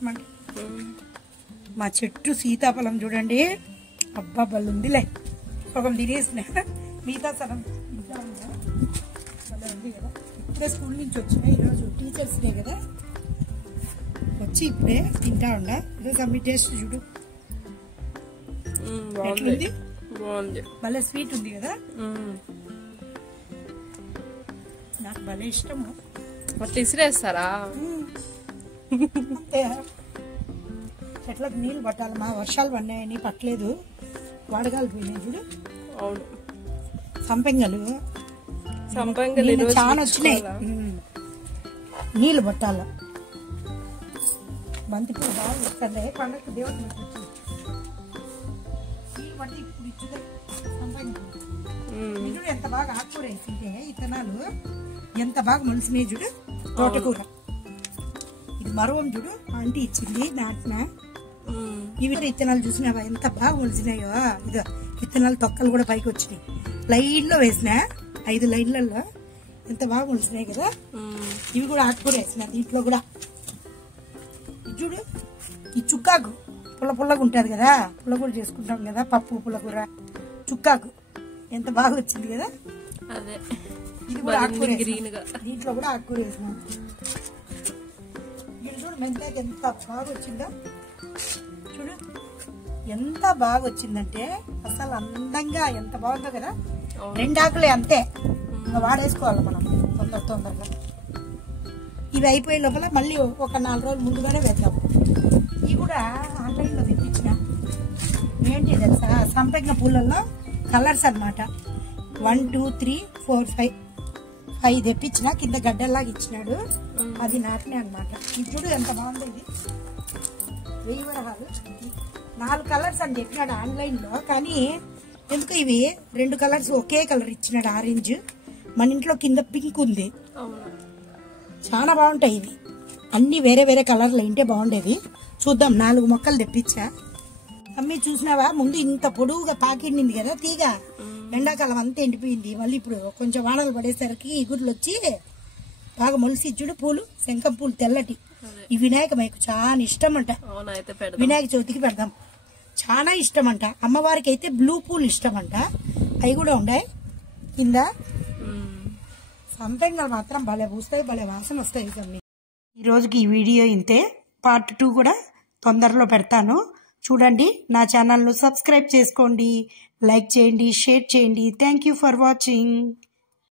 చూపెట్టమండి. మా చెట్టు సీతాఫలం చూడండి, అబ్బా బళ్ళు ఉందిలే. సగం తినేసిన, మిగతా సగం ఇంకా ఉందా ఉంది కదా. ఇప్పుడే స్కూల్ నుంచి వచ్చినాయి, ఈరోజు టీచర్స్ డే కదా, వచ్చి ఇప్పుడే తింటా ఉండా. ఇదో సమ్మి టేస్ట్ చూడు, ఎట్లుంది, భలే స్వీట్ ఉంది కదా. నాకు భలే ఇష్టము. ఇసిరేస్తారా? చెట్లకు నీళ్ళు పట్టాలి. మా వర్షాలు పడినాయని పట్టలేదు, వడగాలు పోయినాయి చూడు. అవును, సంపెంగలు చాలా వచ్చినాయి, నీళ్ళు పట్టాల. బంతిపూలు బాగా వస్తాయి పండగ దేవుడికి ఇప్పుడు ఇచ్చుదే. చూడు ఎంత బాగా ఆకుకూర వేసింటే ఇత్తనాలు ఎంత బాగా మొలిసినాయి చూడు. తోటకూర ఇది మరవం చూడు, ఆంటీ ఇచ్చింది నాటిన. ఇవి ఇత్తనాలు చూసినావా ఎంత బాగా మొలిసినాయో. ఇదో ఇత్తనాలు తొక్కలు కూడా పైకి వచ్చినాయి. లైన్లో వేసిన 5 లైన్లలో ఎంత బాగా మొలిసినాయి కదా. ఇవి కూడా ఆకుకూర వేసిన దీంట్లో కూడా. చూడు ఈ చుక్కాకు పుల్ల పుల్లగా ఉంటుంది కదా, పుల్లకూర చేసుకుంటాం కదా, పప్పు పుల్లకూర. చుక్కాకు ఎంత బాగా వచ్చింది కదా. ఇది కూడా ఆకుకూర, దీంట్లో కూడా ఆకుకూర వేసినాం. చూడు మెంతాకు ఎంత బాగా వచ్చిందో చూడు, ఎంత బాగా వచ్చిందంటే అసలు అందంగా ఎంత బాగుందో కదా. 2 ఆకులే అంతే, ఇంకా వాడేసుకోవాలి మనం తొందరగా. ఇవి అయిపోయే లోపల మళ్ళీ ఒక 4 రోజులు ముందుగానే వేద్దాం. ఇవి కూడా ఆన్లైన్లో తెప్పించిన. ఏంటి తెలుసా, సంపెంగ పూలల్లో కలర్స్ అనమాట. 1 2 3 4 5 తెప్పించిన, కింద గడ్డల్లాగా ఇచ్చినాడు, అది నాటినే అనమాట. ఇప్పుడు ఎంత బాగుంది ఇది. 1000 వరహాలు 4 కలర్స్ అని చెప్పినాడు ఆన్లైన్లో, కానీ ఎందుకు ఇవి 2 కలర్స్ ఒకే కలర్ ఇచ్చినాడు, ఆరెంజ్. మన ఇంట్లో కింద పింక్ ఉంది, చాలా బాగుంటాయి ఇవి. అన్ని వేరే వేరే కలర్లు ఏంటే బాగుండేవి. చూద్దాం. 4 మొక్కలు తెప్పించా. అమ్మి చూసినావా, ముందు ఇంత పొడువుగా పాకిండింది కదా తీగ, ఎండాకాలం అంతా ఎండిపోయింది. మళ్ళీ ఇప్పుడు కొంచెం వానలు పడేసరికి ఇగుర్లు వచ్చి బాగా మొలిసి చూడు. పూలు శంఖం పూలు తెల్లటి, ఈ వినాయక మైకు చాలా ఇష్టం అంట. వినాయక చవితికి పెడదాం, చాలా ఇష్టం అంట. అమ్మవారికి అయితే బ్లూ పూలు ఇష్టం అంట, అవి కూడా ఉన్నాయి కింద. సంపెంగలు మాత్రం భలే పూస్తాయి, భలే వాసన వస్తాయి. ఈ రోజుకి ఈ వీడియో ఇంతే. పార్ట్ 2 కూడా తొందరలో పెడతాను. చూడండి, నా ఛానల్ను సబ్స్క్రైబ్ చేసుకోండి, లైక్ చేయండి, షేర్ చేయండి. Thank you for watching.